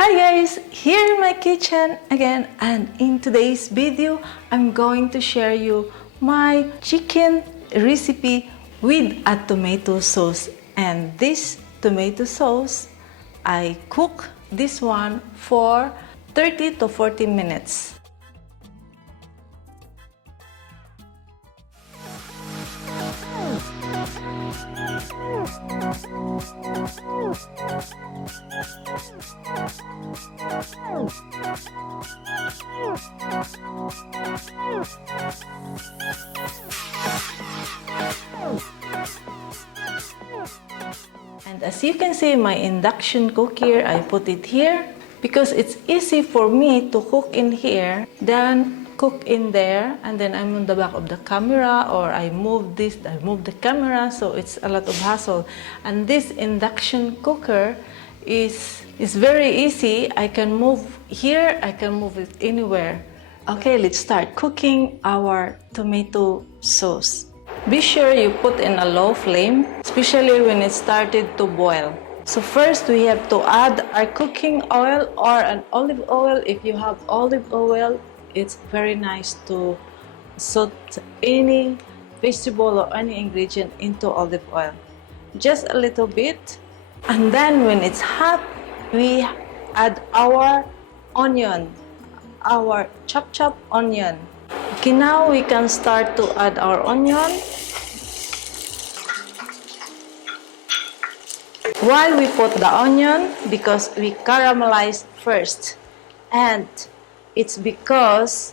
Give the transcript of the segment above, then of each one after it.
Hi guys, here in my kitchen again, and in today's video I'm going to share you my chicken recipe with a tomato sauce. And this tomato sauce, I cook this one for 30 to 40 minutes. And as you can see, my induction cooker, I put it here because it's easy for me to cook in here than cook in there, and then I'm on the back of the camera, or I move the camera, so it's a lot of hassle. And this induction cooker is very easy. I can move here, I can move it anywhere. Okay, let's start cooking our tomato sauce. Be sure you put in a low flame, especially when it started to boil. So first we have to add our cooking oil or an olive oil. If you have olive oil, it's very nice to saute any vegetable or any ingredient into olive oil. Just a little bit. And then when it's hot, we add our onion, our chopped onion. Okay, now we can start to add our onion. While we put the onion, because we caramelize first, and it's because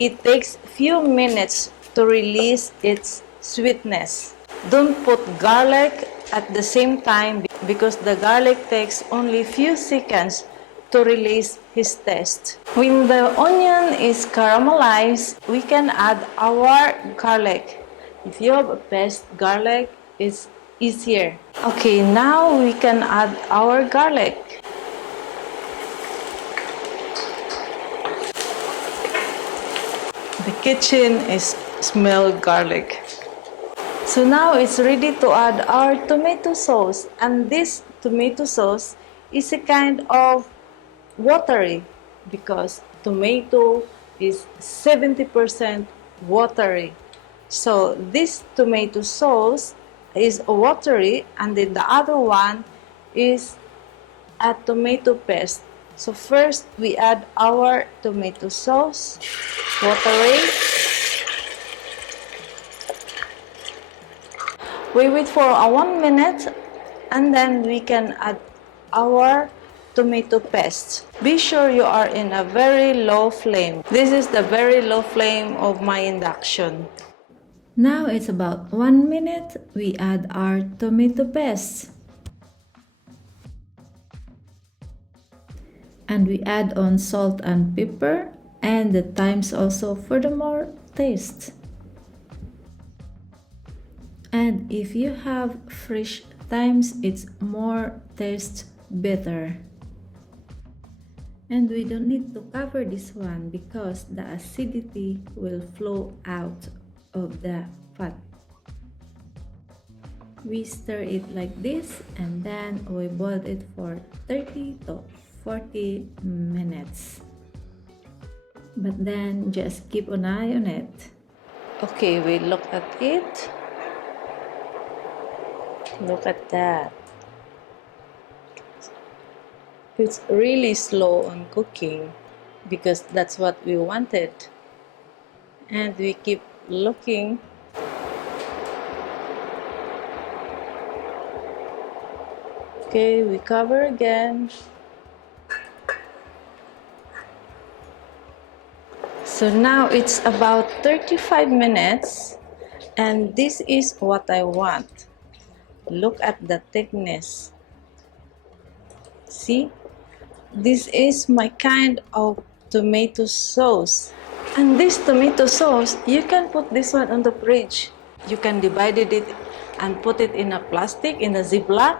it takes few minutes to release its sweetness. Don't put garlic at the same time because the garlic takes only few seconds to release his taste. When the onion is caramelized, we can add our garlic. If you have a paste garlic, it's easier. Okay, now we can add our garlic. The kitchen smell garlic. So now it's ready to add our tomato sauce, and this tomato sauce is a kind of watery because tomato is 70% watery. So this tomato sauce is watery, and then the other one is a tomato paste. So first we add our tomato sauce, watery. We wait for 1 minute, and then we can add our tomato paste. Be sure you are in a very low flame. This is the very low flame of my induction. Now it's about 1 minute. We add our tomato paste. And we add on salt and pepper, and the thymes also for the more taste. And if you have fresh thymes, it's more taste better. And we don't need to cover this one because the acidity will flow out of the pot. We stir it like this, and then we boil it for 30 to 40 minutes. But then just keep an eye on it. Okay, we look at it. Look at that. It's really slow on cooking because that's what we wanted. And we keep looking. Okay, we cover again. So now it's about 35 minutes, and this is what I want. Look at the thickness. See? This is my kind of tomato sauce. And this tomato sauce, you can put this one on the fridge. You can divide it and put it in a plastic, in a Ziploc,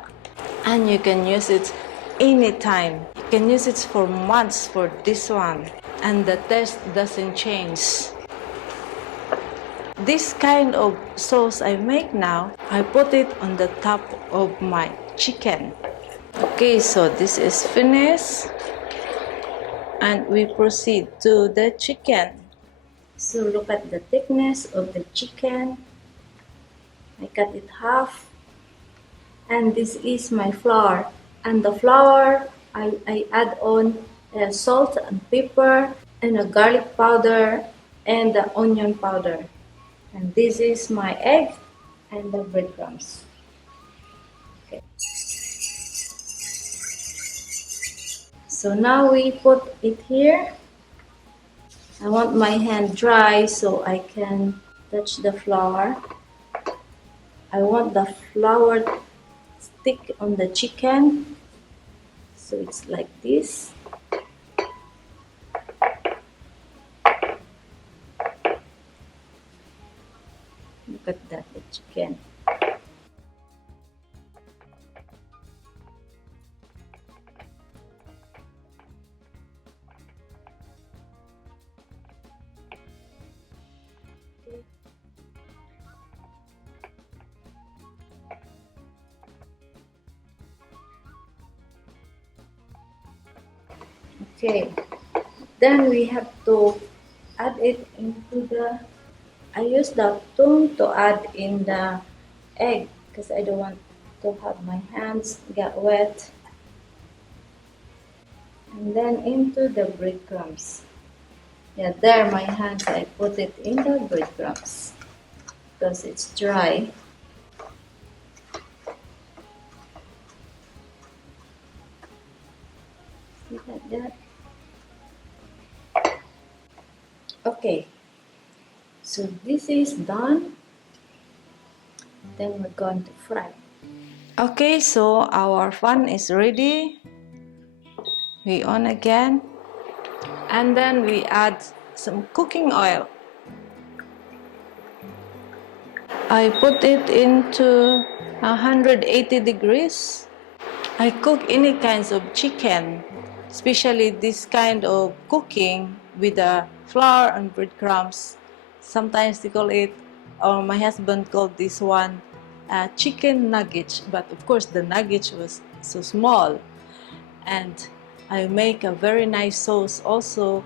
and you can use it anytime. You can use it for months for this one, and the taste doesn't change. This kind of sauce I make now, I put it on the top of my chicken. Okay, so this is finished, and we proceed to the chicken. So look at the thickness of the chicken. I cut it half, and this is my flour. And the flour, I add on salt and pepper and a garlic powder and the onion powder. And this is my egg and the breadcrumbs. Okay. So now we put it here. I want my hand dry so I can touch the flour. I want the flour stick on the chicken. So it's like this. Look at that, the chicken. Okay, then we have to add it into the, I use the spoon to add in the egg because I don't want to have my hands get wet. And then into the breadcrumbs. Yeah, there my hands, I put it in the breadcrumbs because it's dry. See like that? Okay, so this is done. Then we're going to fry. Okay, so our pan is ready. We on again. And then we add some cooking oil. I put it into 180 degrees. I cook any kinds of chicken, especially this kind of cooking with the flour and breadcrumbs. Sometimes they call it, or my husband called this one, chicken nuggets. But of course, the nuggets was so small. And I make a very nice sauce also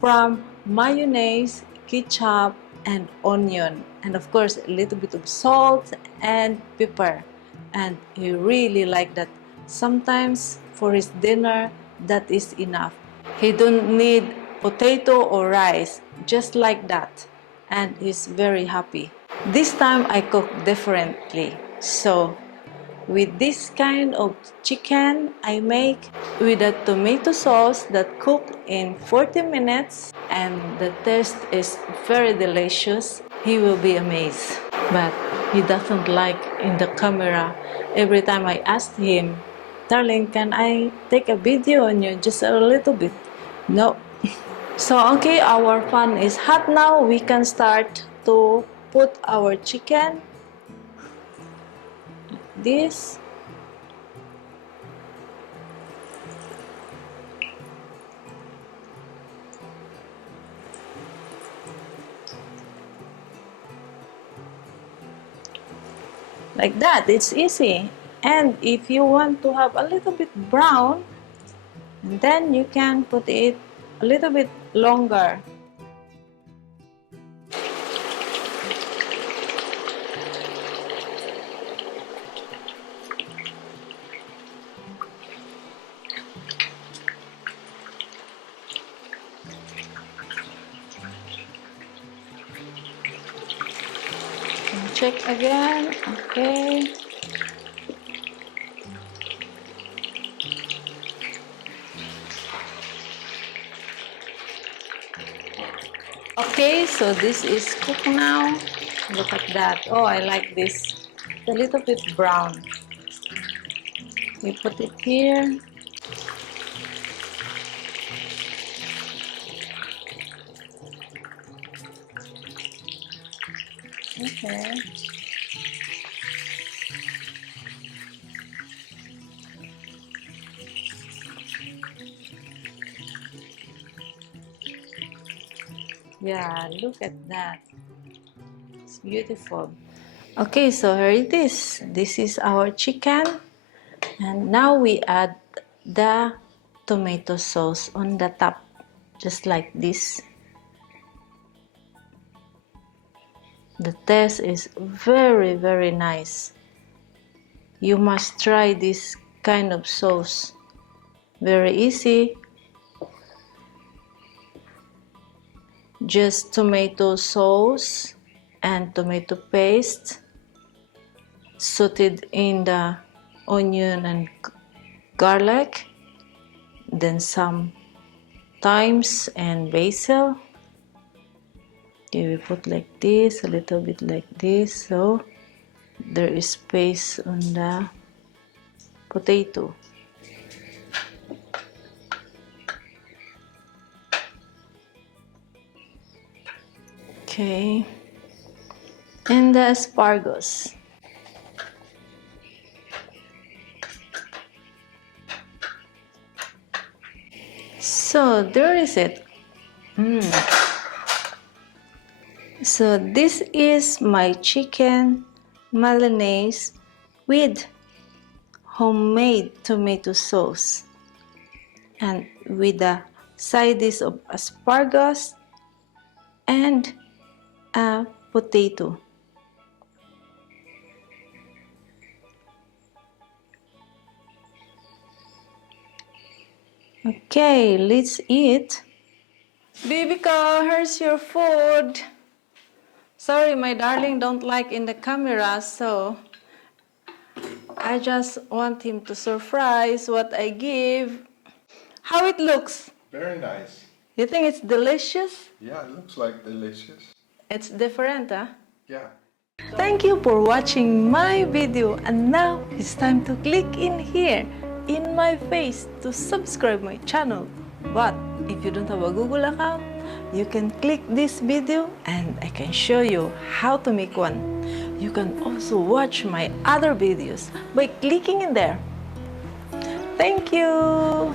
from mayonnaise, ketchup, and onion, and of course a little bit of salt and pepper. And he really like that. Sometimes for his dinner, that is enough. He don't need potato or rice, just like that, and he's very happy. This time I cook differently. So with this kind of chicken, I make with a tomato sauce that cook in 40 minutes, and the taste is very delicious. He will be amazed. But he doesn't like in the camera. Every time I ask him, darling, can I take a video on you just a little bit? No. So okay, our pan is hot now. We can start to put our chicken. This. Like that, it's easy. And if you want to have a little bit brown, then you can put it a little bit longer. Check again. Okay. Okay, so this is cooked now. Look at that. Oh, I like this. It's a little bit brown. We put it here. Okay. Yeah, look at that. It's beautiful. Okay, so here it is. This is our chicken. And now we add the tomato sauce on the top, just like this. The taste is very, very nice. You must try this kind of sauce. Very easy. Just tomato sauce and tomato paste, sauteed in the onion and garlic, then some thymes and basil. Okay, we put like this, a little bit like this, so there is space on the potato. Okay, and the asparagus. So there is it. So this is my chicken Milanese with homemade tomato sauce and with a side dish of asparagus and a potato. Okay, let's eat. Bibica, here's your food. Sorry, my darling don't like in the camera, so I just want him to surprise what I give. How it looks? Very nice. You think it's delicious? Yeah, it looks like delicious. It's different, huh? Yeah. Thank you for watching my video, and now it's time to click in here in my face to subscribe my channel. But if you don't have a Google account, you can click this video and I can show you how to make one. You can also watch my other videos by clicking in there. Thank you!